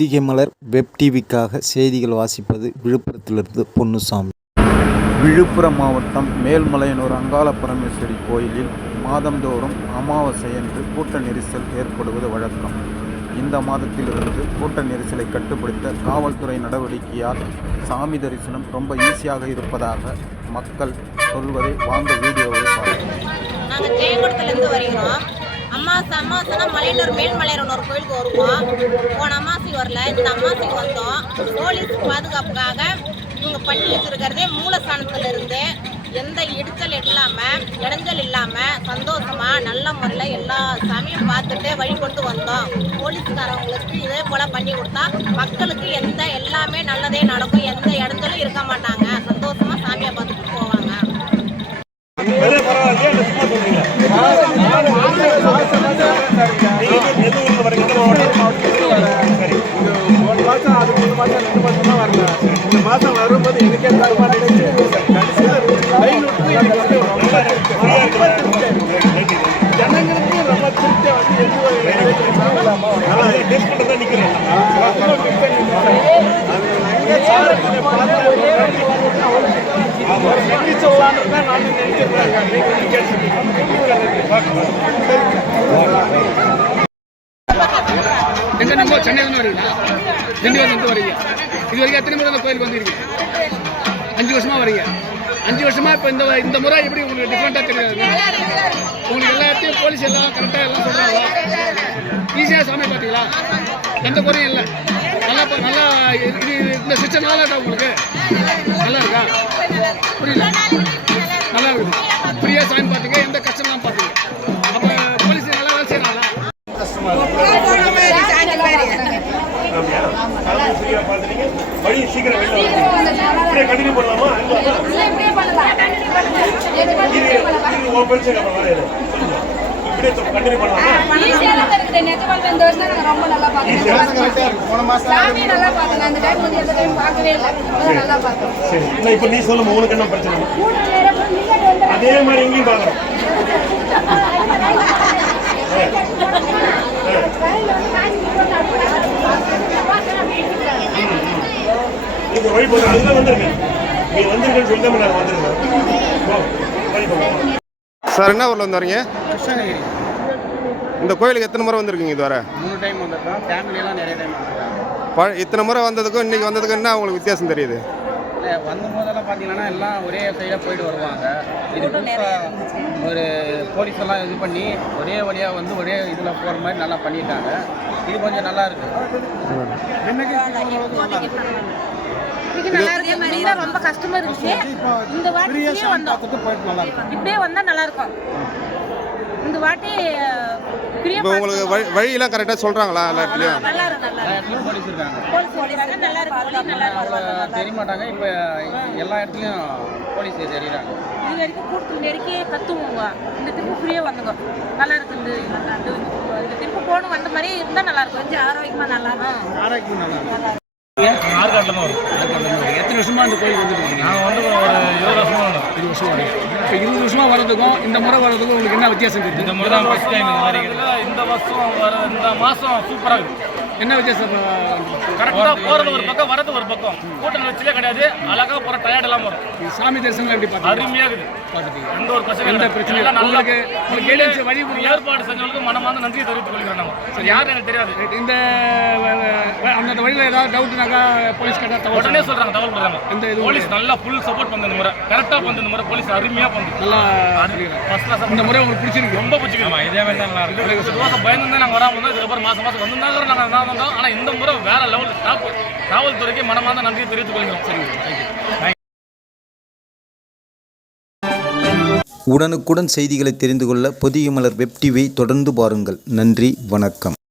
பொதிகை மலர் web டிவிக்காக செய்திகள் வாசிப்பது விழுப்புரத்திலிருந்து பொன்னுசாமி. விழுப்புரம் மாவட்டம் மேல்மலையனூர் அங்காள பரமேஸ்வரி கோயிலில் மாதந்தோறும் அமாவாசையன்று கூட்ட நெரிசல் ஏற்படுவது வழக்கம். இந்த மாதத்திலிருந்து கூட்ட நெரிசலை கட்டுப்படுத்த காவல்துறை நடவடிக்கையால் சாமி தரிசனம் ரொம்ப ஈஸியாக இருப்பதாக மக்கள் சொல்வதை வாங்க வீடியோவை பார்க்கிறோம். நாங்கள் ஜெயங்கொடத்துலேருந்து வருகிறோம். அமாவாசைனா மலையனூர் மேல்மலையனூர் கோயிலுக்கு வருவோம். போன அமாவாசை வரல, இந்த அமாவாசைக்கு வந்தோம். போலீஸ் பாதுகாப்புக்காக இவங்க பண்ணி வச்சிருக்கிறதே மூலஸ்தானத்திலிருந்து எந்த இடைஞ்சல் இல்லாமல் சந்தோஷமாக நல்ல முறையில் எல்லா சாமியும் பார்த்துட்டு வழிபட்டு வந்தோம். போலீஸ்காரவங்களுக்கு இதே போல் பண்ணி கொடுத்தா மக்களுக்கு எல்லாமே நல்லதே நடக்கும். எந்த இடைஞ்சலும் இருக்க மாட்டாங்க. சந்தோஷமாக சாமியை பார்த்துட்டு போவாங்க. இந்த மாதம் வரும்போது எனக்கே ஜனங்களுக்கு ரொம்ப திருப்தியாக வந்து சொல்லலான்னு தான் நான் எங்க சென்னையில வரீங்களா? திண்டிவனத்துலேருந்து வரீங்க. இது வரைக்கும் எத்தனை முறை அந்த கோயிலுக்கு வந்துருக்கீங்க? 5 வருஷமா வரீங்க. 5 வருஷமா இப்போ இந்த முறை எப்படி உங்களுக்கு டிஃப்ரெண்டாக தெரியாது? உங்களுக்கு எல்லாத்தையும் போலீஸ் எல்லாம் கரெக்டாக எல்லாம் சொல்கிறாங்க. ஈஸியாக சாமி பார்த்தீங்களா? எந்த குறையும் இல்லை. நல்லா இது இந்த சிஸ்டம் நல்லா இருக்கா உங்களுக்கு? நல்லா இருக்கா? புரியல? நல்லா இருக்குது. ஃப்ரீயாக சாமி பார்த்தீங்க, எந்த கஷ்டம்லாம் பார்த்தீங்க. அப்போ போலீஸ் நல்லா வேலை செய்யறாங்களா? வழி சீக்கிரம் வெளியே கண்டினியூ பண்ணலாமா? கண்டினியூ பண்ணலாமா? இப்ப நீ சொல்லுமா, உனக்கு என்ன பிரச்சனை? அதே மாதிரி இங்கேயும் பாக்குறோம். நீங்க வழிபோது அதுதான் வந்துருங்க. நீ வந்திருக்கேன்னு சொல்லி தான் நான் வந்துருக்கேன். சார், என்ன ஊரில் வந்து வரீங்க? கிருஷ்ணகிரி. இந்த கோயிலுக்கு எத்தனை முறை வந்திருக்கீங்க? இதுவரை 3 டைம் வந்திருக்கோம். ஃபேமிலியெல்லாம் நிறைய டைம் வந்திருக்காங்க. இத்தனை முறை வந்ததுக்கும் இன்றைக்கி வந்ததுக்கும் என்ன உங்களுக்கு வித்தியாசம் தெரியுது? இல்லை, வந்தபோதெல்லாம் பார்த்தீங்கன்னா எல்லாம் ஒரே சைடாக போயிட்டு வருவாங்க. இது ஒரு போலீஸ் எல்லாம் இது பண்ணி ஒரே வழியாக வந்து ஒரே இதில் போகிற மாதிரி நல்லா பண்ணிட்டாங்க. இது கொஞ்சம் நல்லா இருக்கு. ரொம்ப கஷ்டமா இருந்துச்சு. இந்த வாட்டி இப்படியே வந்தா நல்லா இருக்கும். இந்த வாட்டி இப்போ உங்களுக்கு வழியெல்லாம் கரெக்டாக சொல்கிறாங்களா? எல்லா இடத்துலையும் போலீஸ் இருக்காங்க. தெரிய மாட்டாங்க. இப்போ எல்லா இடத்துலையும் போலீஸ் தெரியுறாங்க. இது வரைக்கும் கூட்டு நெருக்கி கத்துவோங்க. இந்த திரும்ப ஃப்ரீயாக வந்துங்க. நல்லா இருக்கு. இந்த திரும்ப போகணும் வந்த மாதிரி இருந்தால் நல்லா இருக்கும். கொஞ்சம் ஆரோக்கியமாக நல்லா இருக்கும். ஆற்காட்டில் வரும். எத்தனை வருஷமா இந்த கோயிலுக்கு வந்துருக்கீங்க? நான் வந்து ஒரு 20 வருஷமா வரும். 20 வருஷம் வரீங்க. இப்போ 20 வருஷமா வரதுக்கும் இந்த முறை வரதுக்கும் உங்களுக்கு என்ன வித்தியாசம் இருக்குது? இந்த முறை தான் ஃபர்ஸ்ட் டைம் இந்த மாதிரி. இந்த வருஷம் இந்த மாதம் சூப்பராக இருக்குது. என்ன வித்தியாசம்? கரெக்டாக போகிறது ஒரு பக்கம், வரது ஒரு பக்கம். கூட்டம் வச்சுலே கிடையாது. அழகாக போகிற டயர்ட் எல்லாம் வரும். சாமி தரிசனம் எப்படி பார்த்தீங்க? அருமையாக இருக்குது. பார்த்துட்டீங்க? எந்த ஒரு பிரச்சனை எந்த பிரச்சனையும் இல்லை. உங்களுக்கு கைடன்ஸ் வழி ஏற்பாடு செஞ்சவங்களுக்கு மனமார்ந்த நன்றியை தெரிவித்துக் கொள்கிறோம். நம்ம சரி, யாரும் எனக்கு தெரியாது. இந்த அந்த வழியில் ஏதாவது டவுட்னாக்கா போலீஸ் கேட்டால் உடனே சொல்கிறாங்க, தகவல் கொடுக்குறாங்க. இந்த இது போலீஸ் நல்லா ஃபுல் சப்போர்ட் பண்ண இந்த முறை கரெக்டாக பண்ண இந்த முறை போலீஸ் அருமையாக பண்ணு. நல்லா ஃபர்ஸ்ட் கிளாஸ். இந்த முறை உங்களுக்கு பிடிச்சிருக்கு? ரொம்ப பிடிச்சிருக்கு. இதே மாதிரி தான் நல்லா இருக்கு. சுவாசம் பயந்து தான் நாங்கள் வராமல் வந்தோம். இதுக்கப்புறம் மாதம் வந்தாங்க நாங்கள் என்ன வந்தோம். ஆனால் இந்த முறை வேற லெவல். காவல்துறைக்கு மனமார்ந்த நன்றியை தெரிவித்துக் கொள்கிறோம். சரிங்க, தேங்க்யூ. உடனுக்குடன் செய்திகளை தெரிந்து கொள்ள பொதிகை மலர் வெப் டிவியை தொடர்ந்து பாருங்கள். நன்றி, வணக்கம்.